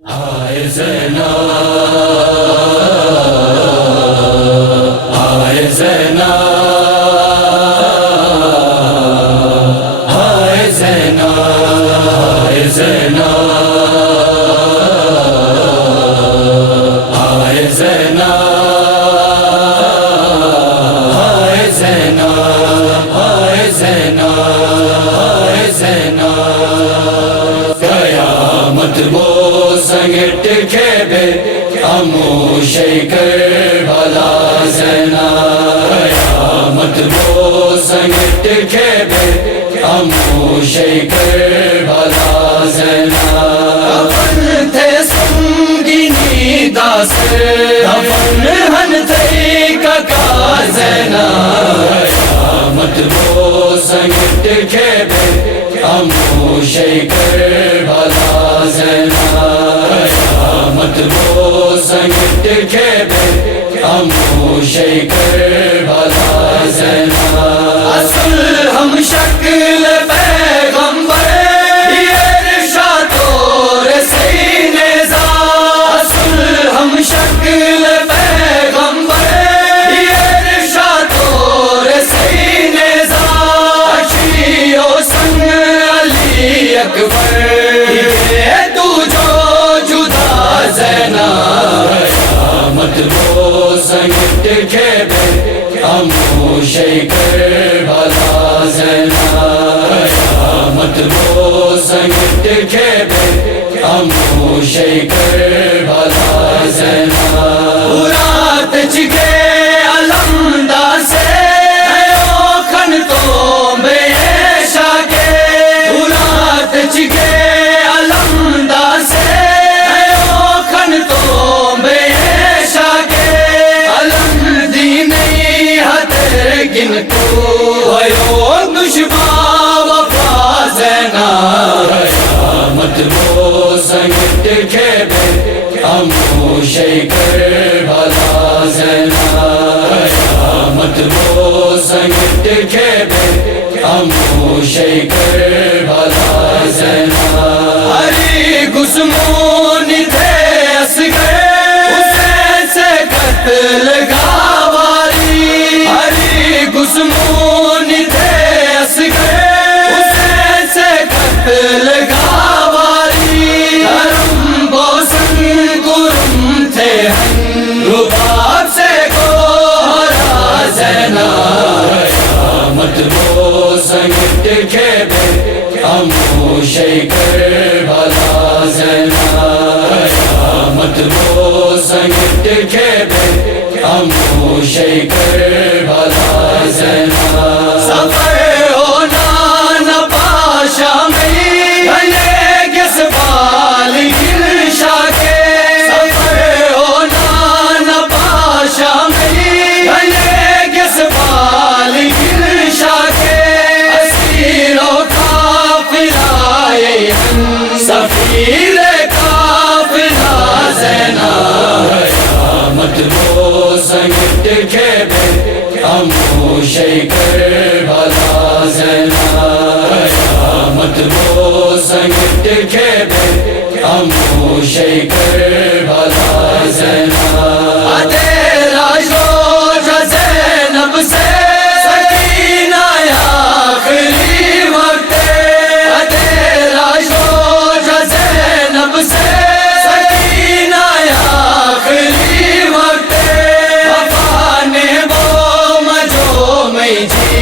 ہائے زینب، ہائے زینب، ہائے زینب، ہائے زینب، ہائے زینب، ہائے زینب، ہائے زینب، ہائے زینب، قیامت وہ سنگٹ کھیبے خاموشی کربلا زینب، قیامت وہ سنگٹ کھیبے خاموشی کربلا زینب، کفن تھے سنگینی داس کفن ہن تھے ککا زینب، قیامت وہ سنگٹ کھیبے خاموشی کربلا زینب، قیامت وہ سنگٹ کھیبے خاموشی کربلا زینب، اصل ہم شکل پیغمبر یہ ارشاد اور سینے زار، اصل ہم شکل پیغمبر یہ ارشاد اور سینے زار، اچھیو سنگ علی اکبر یہ تو جو جدا زینب، قیامت وہ سنگٹ کھیبے خاموشی کربلا زینب، قیامت وہ سنگٹ کھیبے خاموشی کربلا زینب، رات چکے علمدہ سے کھن تو بے شاکے، رات چکے علمدہ سے کھن تو بے شاکے، علم دینی حد گن کو دشمن وفا زینب، قیامت وہ سنگٹ کھیبے خاموشی کربلا زینب، قیامت وہ سنگٹ کھیبے خاموشی کربلا زینب، ہری گسمون تھے اصغر حسین سے قتل گواری، ہری گسمون تھے اصغر حسین سے قتل گواری، کرم بوسن گرم تھے رباب سے گوہرا زینب، قیامت وہ سنگٹ کھیبے خاموشی کربلا زینب، قیامت وہ سنگٹ کھیبے خاموشی کربلا زینب، سفر ہونا نہ پاشا میں گھنے کس بال گرشا کے، سفر ہونا نہ پاشا میں گھنے کس بال گرشا کے، اسیر و قافلہ سفیر قافلہ زینب، قیامت وہ سنگٹ کھیبے خاموشی کربلا زینب، قیامت وہ سنگٹ کھیبے خاموشی کربلا زینب، تیرا شوق زینب سے سکینہ آخری وقت، تیرا شوق زینب سے سکینہ آخری وقت، وفا نے وہ مجو میں جی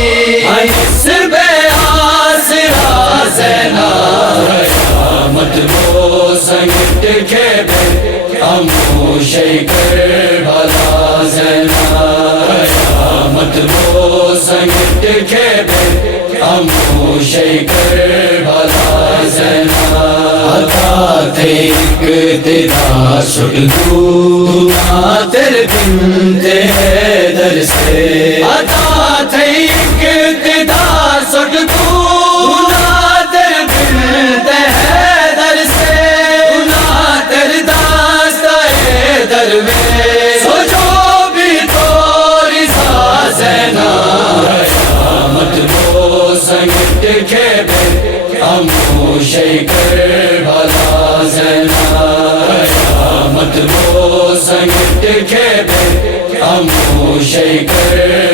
اس بے آسرا زینب، قیامت وہ سنگٹ کھیبے خاموشی کربلا زینب، قیامت وہ سنگٹ کھیبے خاموشی کربلا زینب، عطا تھے اقتدار شکل ناتر بنت حیدر سے، عطا تھے اقتدار شکل ناتر بنت حیدر سے، ناتر داستہ حیدر میں سوچو بھی تو رضا زینب، قیامت وہ سنگٹ کھیبے خاموشی کربلا زینب، سنگت کے بے خاموش کربلا